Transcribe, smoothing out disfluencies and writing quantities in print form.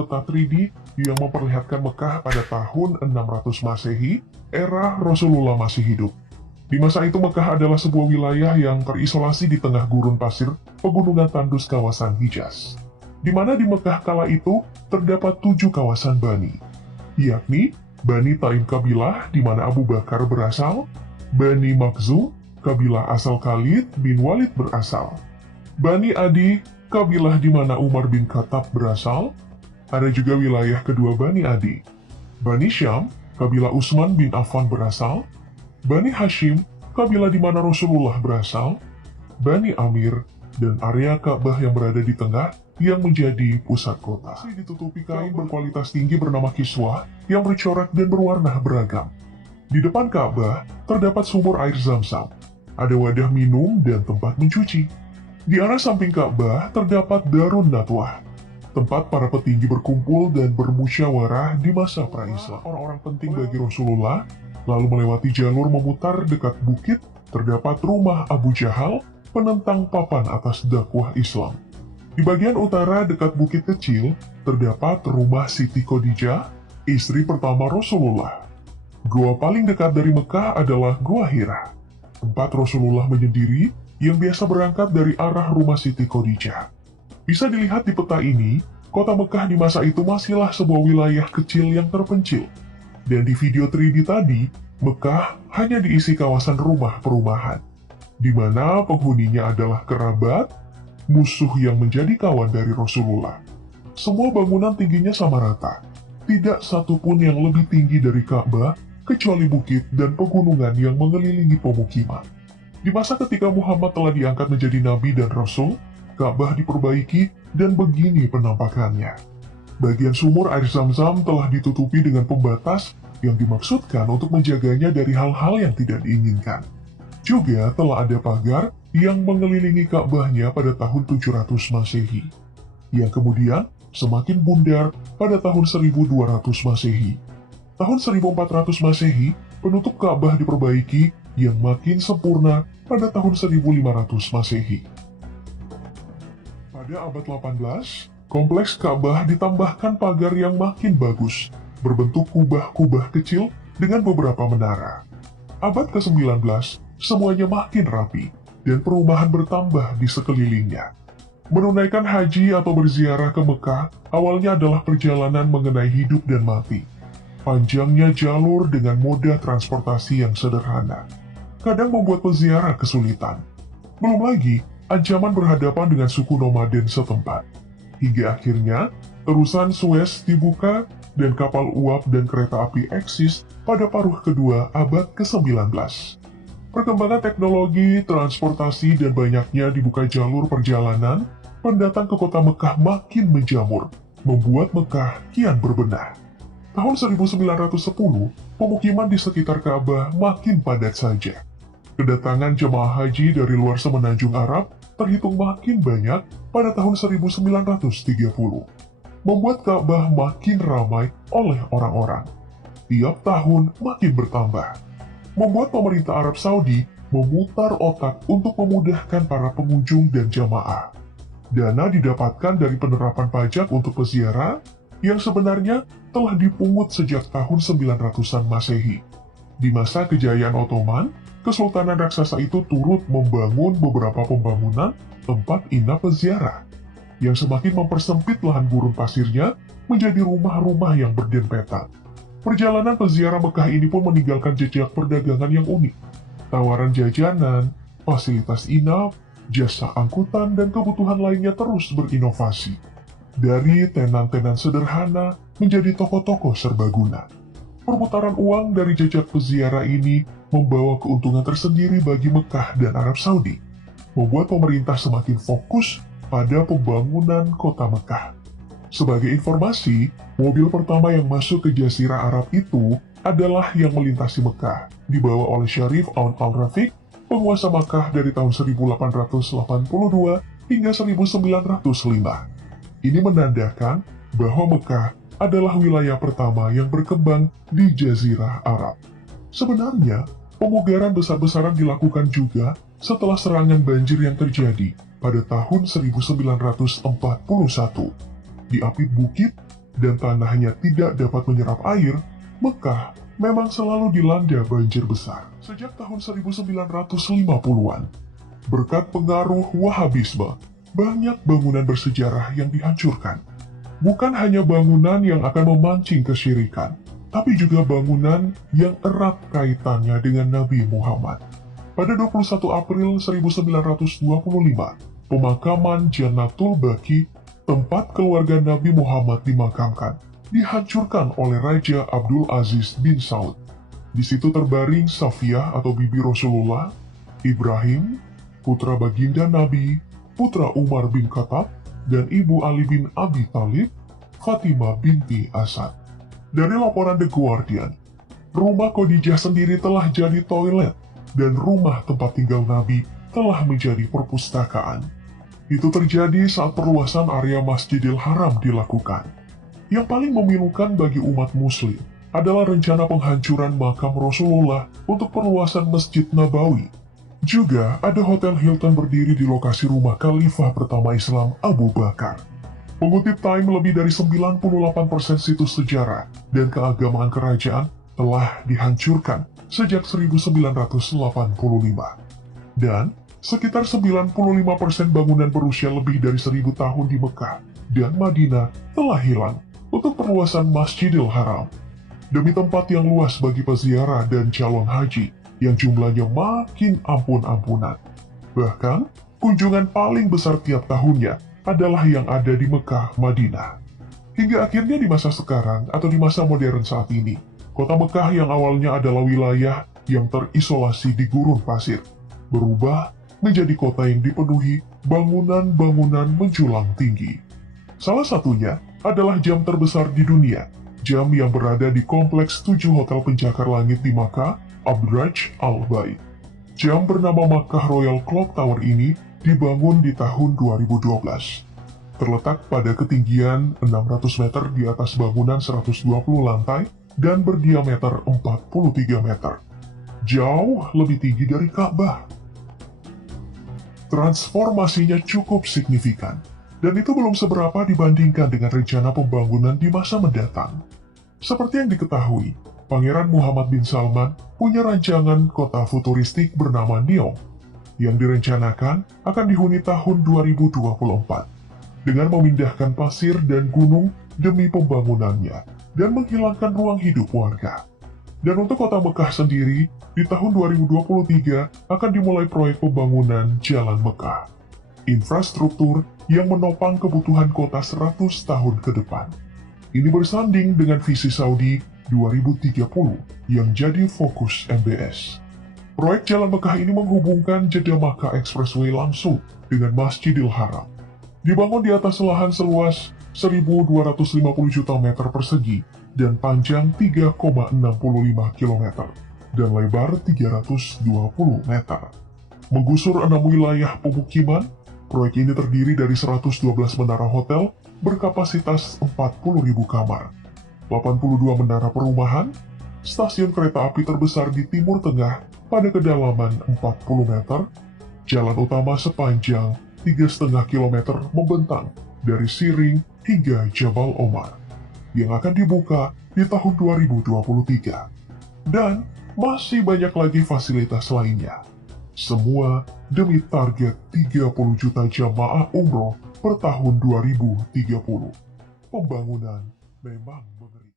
peta 3D yang memperlihatkan Mekah pada tahun 600 Masehi, era Rasulullah masih hidup. Di masa itu Mekah adalah sebuah wilayah yang terisolasi di tengah gurun pasir pegunungan tandus kawasan Hijaz. Di mana di Mekah kala itu terdapat 7 kawasan Bani, yakni Bani Taim kabilah di mana Abu Bakar berasal, Bani Makhzum, kabilah asal Khalid bin Walid berasal, Bani Adi, kabilah di mana Umar bin Khattab berasal. Ada juga wilayah kedua Bani Adi, Bani Syam, kabilah Utsman bin Affan berasal, Bani Hashim, kabilah di mana Rasulullah berasal, Bani Amir, dan area Ka'bah yang berada di tengah yang menjadi pusat kota. Masih ditutupi kain berkualitas tinggi bernama kiswah yang bercorak dan berwarna beragam. Di depan Ka'bah terdapat sumur air Zam-Zam, ada wadah minum dan tempat mencuci. Di arah samping Ka'bah terdapat Darun Nadwah, tempat para petinggi berkumpul dan bermusyawarah di masa pra-Islam. Orang-orang penting bagi Rasulullah lalu melewati jalur memutar dekat bukit terdapat rumah Abu Jahal, penentang papan atas dakwah Islam. Di bagian utara dekat bukit kecil terdapat rumah Siti Khadijah, istri pertama Rasulullah. Gua paling dekat dari Mekah adalah Gua Hira, tempat Rasulullah menyendiri yang biasa berangkat dari arah rumah Siti Khadijah. Bisa dilihat di peta ini, kota Mekah di masa itu masihlah sebuah wilayah kecil yang terpencil. Dan di video 3D tadi, Mekah hanya diisi kawasan rumah perumahan, di mana penghuninya adalah kerabat, musuh yang menjadi kawan dari Rasulullah. Semua bangunan tingginya sama rata, tidak satupun yang lebih tinggi dari Ka'bah, kecuali bukit dan pegunungan yang mengelilingi pemukiman. Di masa ketika Muhammad telah diangkat menjadi Nabi dan Rasul, Ka'bah diperbaiki dan begini penampakannya. Bagian sumur air Zam-Zam telah ditutupi dengan pembatas yang dimaksudkan untuk menjaganya dari hal-hal yang tidak diinginkan. Juga telah ada pagar yang mengelilingi Ka'bahnya pada tahun 700 Masehi, yang kemudian semakin bundar pada tahun 1200 Masehi. Tahun 1400 Masehi, penutup Ka'bah diperbaiki yang makin sempurna pada tahun 1500 Masehi. Pada abad 18, kompleks Ka'bah ditambahkan pagar yang makin bagus, berbentuk kubah-kubah kecil dengan beberapa menara. Abad ke-19, semuanya makin rapi, dan perumahan bertambah di sekelilingnya. Menunaikan haji atau berziarah ke Mekah awalnya adalah perjalanan mengenai hidup dan mati. Panjangnya jalur dengan moda transportasi yang sederhana kadang membuat peziarah kesulitan. Belum lagi, ancaman berhadapan dengan suku nomaden setempat. Hingga akhirnya, terusan Suez dibuka dan kapal uap dan kereta api eksis pada paruh kedua abad ke-19. Perkembangan teknologi, transportasi, dan banyaknya dibuka jalur perjalanan, pendatang ke kota Mekah makin menjamur, membuat Mekah kian berbenah. Tahun 1910, pemukiman di sekitar Ka'bah makin padat saja. Kedatangan jemaah haji dari luar semenanjung Arab terhitung makin banyak pada tahun 1930, membuat Ka'bah makin ramai oleh orang-orang. Tiap tahun makin bertambah, membuat pemerintah Arab Saudi memutar otak untuk memudahkan para pengunjung dan jamaah. Dana didapatkan dari penerapan pajak untuk peziarah yang sebenarnya telah dipungut sejak tahun 900-an Masehi. Di masa kejayaan Ottoman, Kesultanan raksasa itu turut membangun beberapa pembangunan tempat inap peziarah, yang semakin mempersempit lahan gurun pasirnya menjadi rumah-rumah yang berdempetan. Perjalanan peziarah Mekah ini pun meninggalkan jejak perdagangan yang unik. Tawaran jajanan, fasilitas inap, jasa angkutan, dan kebutuhan lainnya terus berinovasi. Dari tenan-tenan sederhana menjadi toko-toko serbaguna. Perputaran uang dari jejak peziarah ini membawa keuntungan tersendiri bagi Mekah dan Arab Saudi, membuat pemerintah semakin fokus pada pembangunan kota Mekah. Sebagai informasi, mobil pertama yang masuk ke Jazirah Arab itu adalah yang melintasi Mekah, dibawa oleh Syarif Aun al-Rafiq, penguasa Mekah dari tahun 1882 hingga 1905. Ini menandakan bahwa Mekah adalah wilayah pertama yang berkembang di Jazirah Arab. Sebenarnya, pemugaran besar-besaran dilakukan juga setelah serangan banjir yang terjadi pada tahun 1941. Di apit bukit, dan tanahnya tidak dapat menyerap air, Mekah memang selalu dilanda banjir besar. Sejak tahun 1950-an, berkat pengaruh Wahabisme, banyak bangunan bersejarah yang dihancurkan. Bukan hanya bangunan yang akan memancing kesyirikan, tapi juga bangunan yang erat kaitannya dengan Nabi Muhammad. Pada 21 April 1925, pemakaman Jannatul Baqi, tempat keluarga Nabi Muhammad dimakamkan, dihancurkan oleh Raja Abdul Aziz bin Saud. Di situ terbaring Safiyah atau bibi Rasulullah, Ibrahim, putra baginda Nabi, putra Umar bin Khattab, dan ibu Ali bin Abi Thalib, Fatimah binti Asad. Dari laporan The Guardian, rumah Khadijah sendiri telah jadi toilet, dan rumah tempat tinggal Nabi telah menjadi perpustakaan. Itu terjadi saat perluasan area Masjidil Haram dilakukan. Yang paling memilukan bagi umat muslim adalah rencana penghancuran makam Rasulullah untuk perluasan Masjid Nabawi. Juga ada Hotel Hilton berdiri di lokasi rumah Khalifah pertama Islam Abu Bakar. Mengutip Time, lebih dari 98% situs sejarah dan keagamaan kerajaan telah dihancurkan sejak 1985. Dan sekitar 95% bangunan berusia lebih dari 1000 tahun di Mekah dan Madinah telah hilang untuk perluasan Masjidil Haram. Demi tempat yang luas bagi peziarah dan calon haji yang jumlahnya makin ampun-ampunan. Bahkan, kunjungan paling besar tiap tahunnya adalah yang ada di Mekah, Madinah. Hingga akhirnya di masa sekarang atau di masa modern saat ini, kota Mekah yang awalnya adalah wilayah yang terisolasi di gurun pasir, berubah menjadi kota yang dipenuhi bangunan-bangunan menjulang tinggi. Salah satunya adalah jam terbesar di dunia, jam yang berada di kompleks 7 hotel pencakar langit di Makkah, Abdraj Al Bait. Jam bernama Makkah Royal Clock Tower ini dibangun di tahun 2012. Terletak pada ketinggian 600 meter di atas bangunan 120 lantai dan berdiameter 43 meter. Jauh lebih tinggi dari Ka'bah. Transformasinya cukup signifikan, dan itu belum seberapa dibandingkan dengan rencana pembangunan di masa mendatang. Seperti yang diketahui, Pangeran Muhammad bin Salman punya rancangan kota futuristik bernama Neom, yang direncanakan akan dihuni tahun 2024, dengan memindahkan pasir dan gunung demi pembangunannya, dan menghilangkan ruang hidup warga. Dan untuk kota Mekah sendiri, di tahun 2023 akan dimulai proyek pembangunan Jalan Mekah. Infrastruktur yang menopang kebutuhan kota 100 tahun ke depan. Ini bersanding dengan visi Saudi 2030 yang jadi fokus MBS. Proyek Jalan Mekah ini menghubungkan Jeddah Makkah Expressway langsung dengan Masjidil Haram. Dibangun di atas lahan seluas 1.250 juta meter persegi dan panjang 3,65 km dan lebar 320 meter. Menggusur 6 wilayah pemukiman, proyek ini terdiri dari 112 menara hotel berkapasitas 40.000 kamar, 82 menara perumahan, stasiun kereta api terbesar di Timur Tengah pada kedalaman 40 meter, jalan utama sepanjang 3,5 km membentang dari Siring hingga Jabal Omar, yang akan dibuka di tahun 2023. Dan masih banyak lagi fasilitas lainnya. Semua demi target 30 juta jamaah umroh per tahun 2030. Pembangunan memang mengerikan.